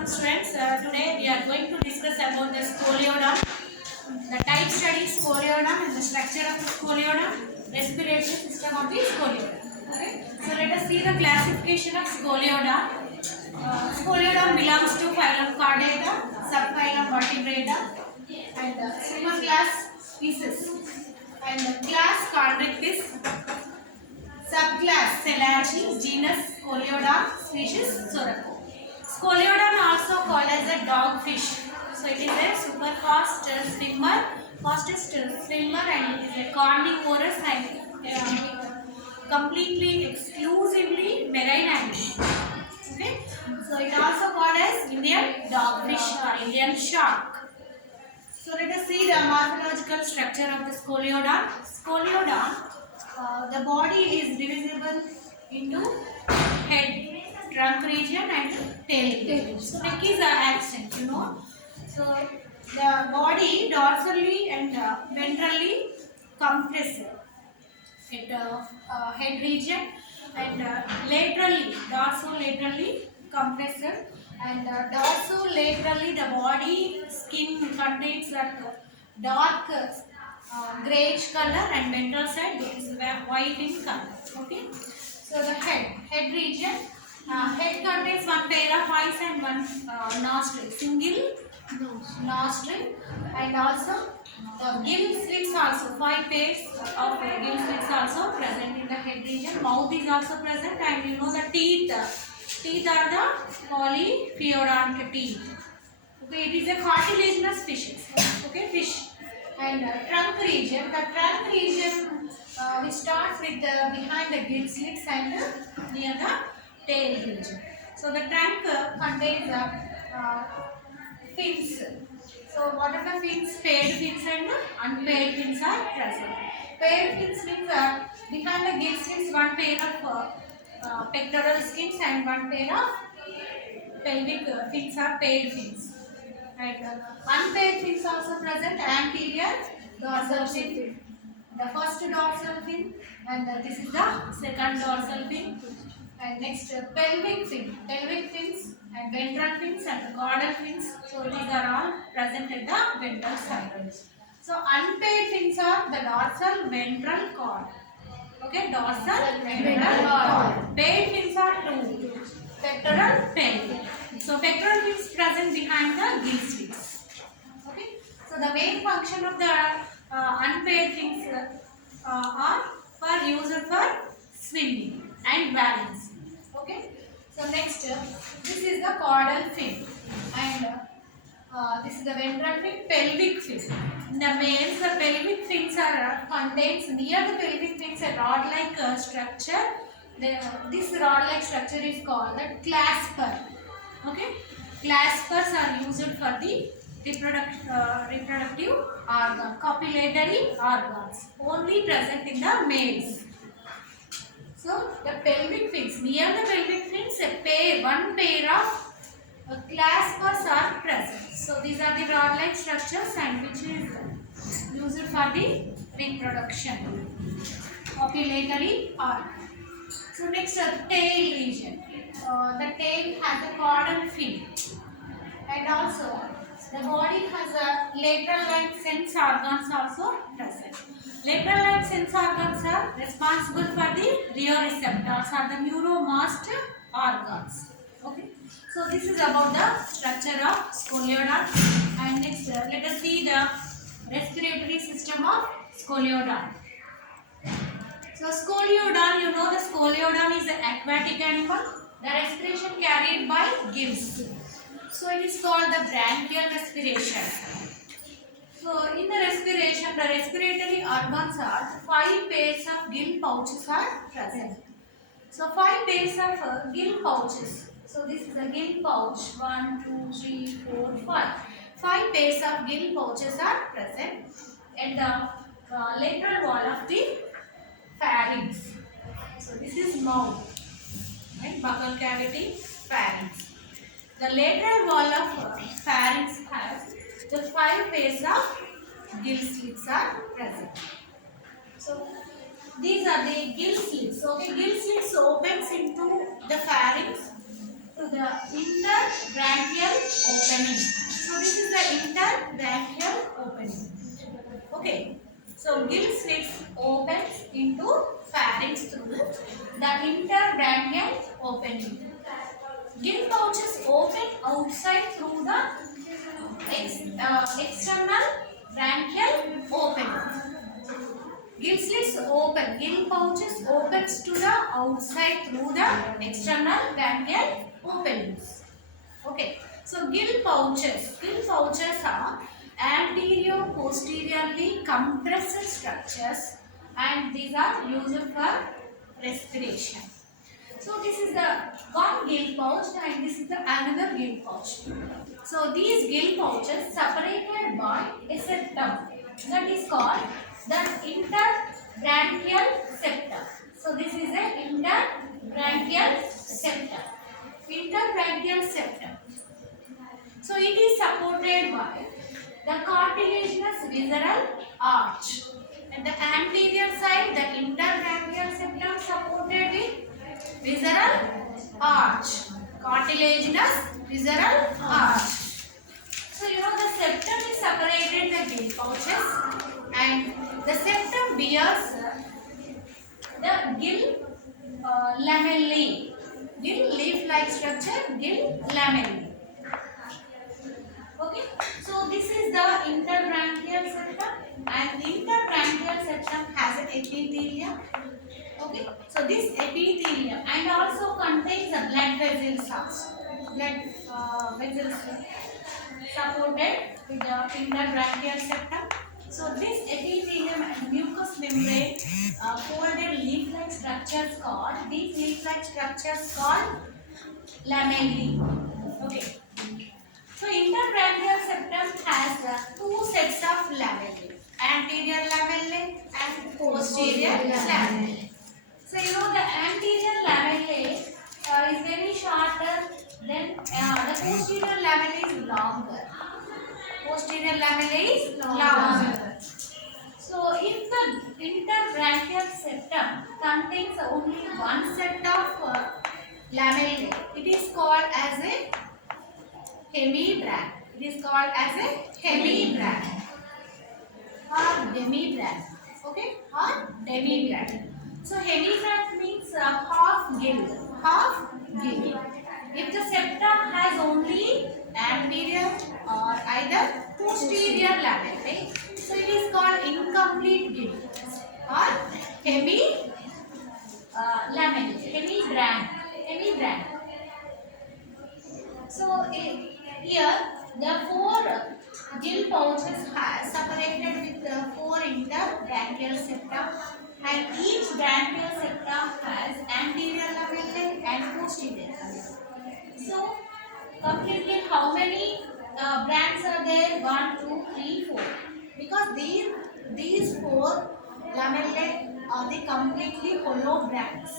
afternoon, students. Today we are going to discuss about the scoliodon, the type study scoliodon and the structure of the scoliodon, respiratory system of the scoliodon. Okay. So let us see the classification of scoliodon. Scoliodon belongs to phylum Chordata, subphylum Vertebrata, and superclass species. And class Chondrichthyes, subclass Selaci, genus Scoliodon, species Soraco. Scoliodon also called as a dogfish. So it is a super fastest swimmer and it is a carnivorous and completely exclusively marine animal. Okay, so it also called as Indian dogfish or Indian shark. So let us see the morphological structure of the scoliodon. Scoliodon, the body is divisible into head, trunk region and tail region. So neck is absent, you know. So the body dorsally and ventrally compressed at head region and dorsolaterally compressed and dorsolaterally the body skin contains that dark greyish color and ventral side it is white in color. Okay, so the head region, head contains one pair of eyes and one nostril, single nostril, and also the gill slits also, 5 pairs of gill slits also present in the head region. Mouth is also present, and you know the teeth are the polyphyodont teeth. Okay, it is a cartilaginous species. Okay, fish. And trunk region, which starts with behind the gill slits and near the tail region. So the trunk contains fins. So what are the fins? Paired fins and unpaired fins are present. Paired fins means behind the gill slits one pair of pectoral skins and one pair of pelvic fins are paired fins. Right. Unpaired fins also present. Anterior dorsal fin, the first dorsal fin, and this is the second dorsal fin. And next pelvic fins and ventral fins and caudal fins. So these are all present at the ventral side. So unpaired fins are the dorsal, ventral, caudal. Okay, dorsal, ventral, caudal. Paired fins are two, pectoral, pelvic. So pectoral fins present behind the gill slits. Okay, so the main function of the unpaired fins are for used for swimming and balance. Okay, so next this is the caudal fin and this is the ventral fin, pelvic fin. In the males, the pelvic fins are contains near the pelvic fins a rod-like structure. This rod-like structure is called the clasper. Okay, claspers are used for the reproductive organ, copulatory organs, only present in the males. So the pelvic fins, near the pelvic fins, one pair of claspers are present. So these are the rod-like structures and which is used for the reproduction, copulatory organ. So next tail region. The tail has a caudal fin and also the body has a lateral-like sense organs also present. Lateral-like sense organs are responsible for the rheoreceptors or the neuromast organs. Okay, so this is about the structure of scoliodon. And next let us see the respiratory system of scoliodon. So scoliodon, you know the scoliodon is an aquatic animal. The respiration carried by gills. So it is called the branchial respiration. So in the respiration, the respiratory organs are 5 pairs of gill pouches are present. So 5 pairs of gill pouches. So this is a gill pouch. 1, 2, 3, 4, 5. 5 pairs of gill pouches are present at the lateral wall of the pharynx. So this is mouth, right? Buccal cavity, pharynx. The lateral wall of pharynx has the 5 pairs of gill slits are present. So these are the gill slits. Okay, gill slits opens into the pharynx to the inner branchial opening. So this is the interbranchial opening. Okay. So gill slits opens into pharynx through the interbranchial opening. Gill pouches open outside through the external branchial opening. Gill slits open, gill pouches opens to the outside through the external branchial openings. Okay, so gill pouches are anterior posteriorly compressed structures and these are used for respiration. So this is the one gill pouch and this is the another gill pouch. So these gill pouches separated by a septum that is called the interbranchial septum. So this is a interbranchial septum. Interbranchial septum. So it is supported by the cartilaginous visceral arch. At the anterior side, the interbranchial septum supported with visceral arch. Cartilaginous visceral arch. So you know the septum is separated by gill pouches and the septum bears the gill lamellae. Gill leaf-like structure, gill lamellae. Okay, so this is the interbranchial septum and interbranchial septum has an epithelium. Okay, so this epithelium and also contains the blood vessels also. Blood vessels supported with the interbranchial septum. So this epithelium and mucous membrane folded leaf-like structures called, these leaf-like structures called lamellae. Okay. So interbranchial septum has two sets of lamellae, anterior lamellae and posterior lamellae. So you know the anterior lamellae is very shorter, then the posterior lamellae is longer. Posterior lamellae is longer. So if the interbranchial septum contains only one set of lamellae, it is called as a hemibrand. It is called as a hemibrand or demibrand. Okay, or demibrand. So hemibrand means half gill. Half gill. If the septum has only anterior or either posterior lamellae, so it is called incomplete gill or lamellae. Hemibrand. So here the four gill pouches has separated with four interbranchial septum and each branchial septum has anterior lamellae and posterior lamellae. So completely how many brands are there? 1, 2, 3, 4. Because these four lamellae are the completely hollow brands.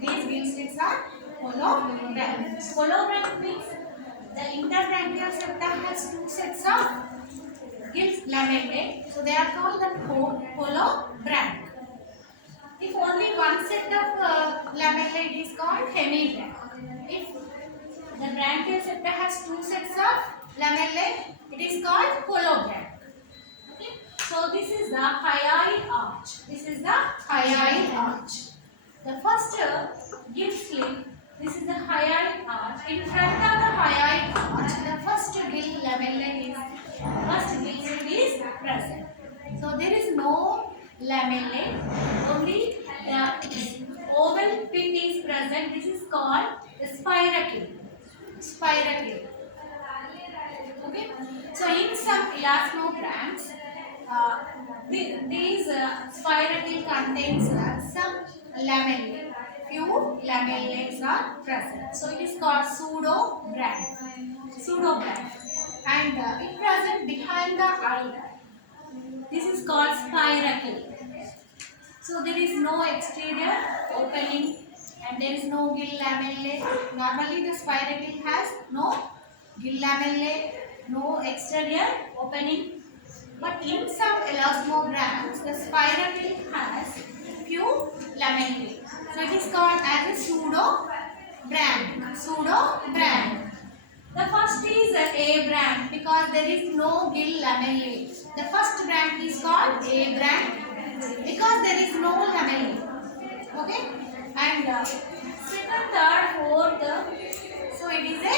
These gill slits are hollow brands. Hollow brand means the interbranchial septum has two sets of gill lamellae, so they are called the hollow brand. If only one set of lamellae, it is called hemibrand. If the branchial septum has two sets of lamellae, it is called hollow brand. Okay? So this is the hyoid arch. This is the hyoid arch. The first gill slit. This is the hyoid arch. In front of the hyoid arch, the first gill lamellae is present. So there is no lamellae, only the oval pit is present. This is called the spiracle. Spiracle. Okay. So in some elasmobranchs, these spiracle contains some lamellae. Few lamellae are present. So it is called pseudobrand. Pseudobrand. And it present behind the eye. This is called spiracle. So there is no exterior opening and there is no gill lamellae. Normally the spiracle has no gill lamellae, no exterior opening. But in some elasmobranchs, the spiracle has few lamellae. So it is called as a pseudobrand. Pseudobrand. The first is A because there is no gill lamellae. The first branch is called A branch because there is no lamellae. Okay, and second, third, fourth, so it is a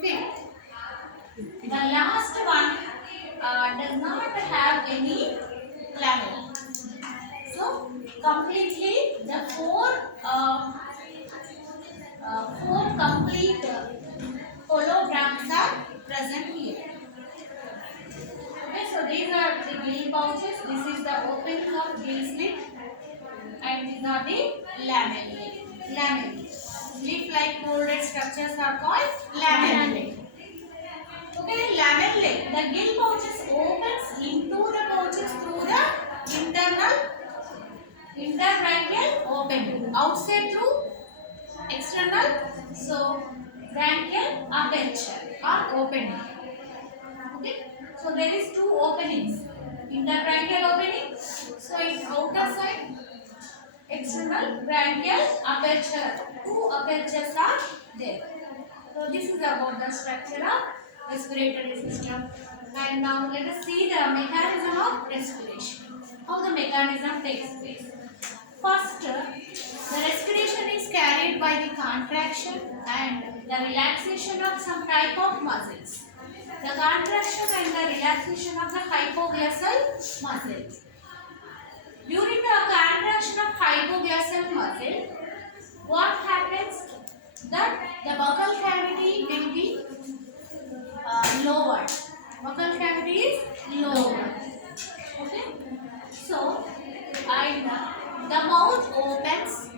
fifth. The last one does not have any lamella. So completely the four complete holograms are present here. Okay, so these are the gill pouches. This is the opening of gill slit, and these are the lamellae. Lamellae. Leaf-like molded structures are called lamellae. Okay, lamellae. The gill pouches opens into the pouches through the interbranchial opening. Outside through external, so branchial aperture or opening. Okay, so there is two openings. Interbranchial opening. So in outer side, external branchial aperture. Two apertures are there. So this is about the structure of respiratory system. And now let us see the mechanism of respiration. How the mechanism takes place. First, the respiration is carried by the contraction and the relaxation of some type of muscles. The contraction and the relaxation of the hypoglossal muscle. During the contraction of hypoglossal muscle, what happens? That the buccal cavity will be lowered. Buccal cavity is lowered. Okay. So, and the mouth opens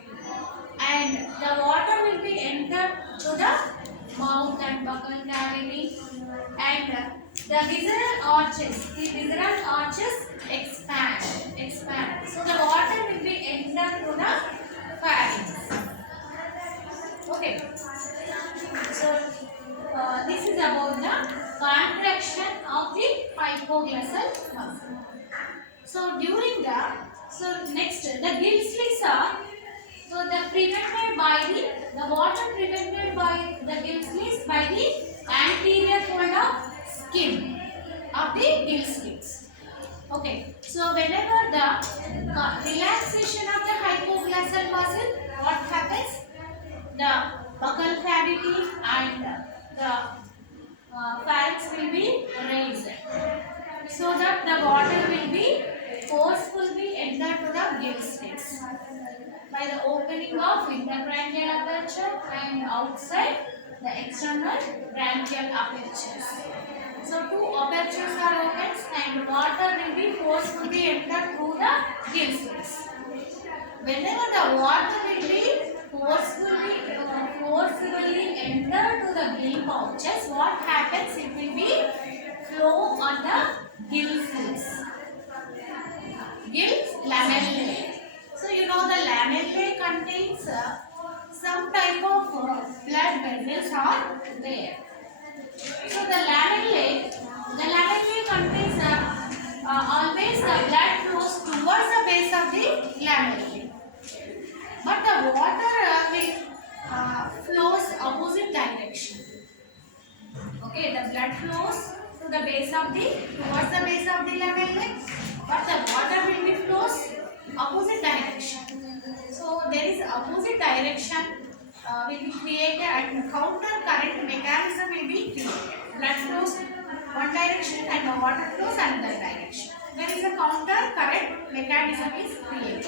and the water will be entered to the mouth and buccal cavity, and the visceral arches expand. So the water will be entered to the pharynx. Okay. So this is about the contraction of the hypoglossal muscle. So during next the gill slits are the water prevented by the gill slits by the anterior fold of skin of the gill slits. Okay, so whenever the relaxation of the hypoglossal muscle, what happens? The buccal cavity and the pharynx will be raised, so that the water will be forcefully enter to the gill slits by the opening of interbranchial aperture and outside the external branchial apertures. So two apertures are opened and water will be forcefully enter through the gill slits. Whenever the water will be forcefully enter to the gill pouches, what happens? It will be flow on the gill slits. Gill lamellae. So you know the lamellae contains some type of blood vessels are there. So the lamellae contains always the blood flows towards the base of the lamellae, but the water flows opposite direction. Okay, the blood flows to the base of towards the base of the lamellae, but the water will be flows opposite direction. So there is opposite direction will be created and counter current mechanism will be created. Blood flows one direction and the water flows another direction. There is a counter current mechanism is created.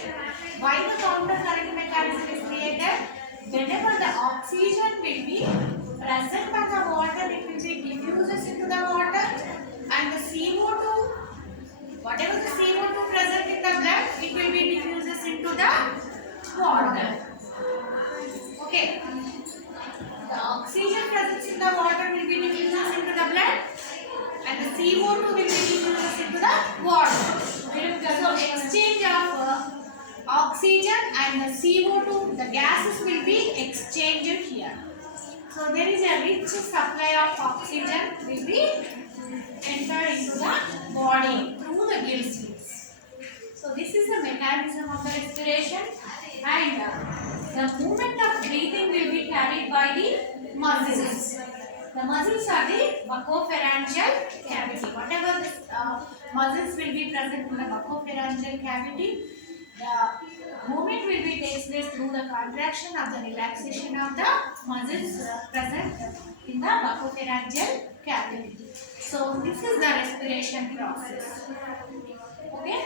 Why the counter current mechanism is created? Whenever the oxygen will be present by the water, it will be diffuses into the water, and the CO2, whatever the CO2 present in the blood, it will be diffuses into the water. Okay. The oxygen present in the water will be diffuses into the blood, and the CO2 will be diffuses into the water. So exchange of oxygen and the CO2, the gases will be exchanged here. So there is a rich supply of oxygen will be entered into the body through the gill slits. So this is the mechanism of the respiration, and the movement of breathing will be carried by the muscles. The muscles are the buccopharyngeal cavity. Whatever the muscles will be present in the buccopharyngeal cavity, the movement will be takes place through the contraction of the relaxation of the muscles present in the buccopharyngeal cavity. So this is the respiration process. Okay.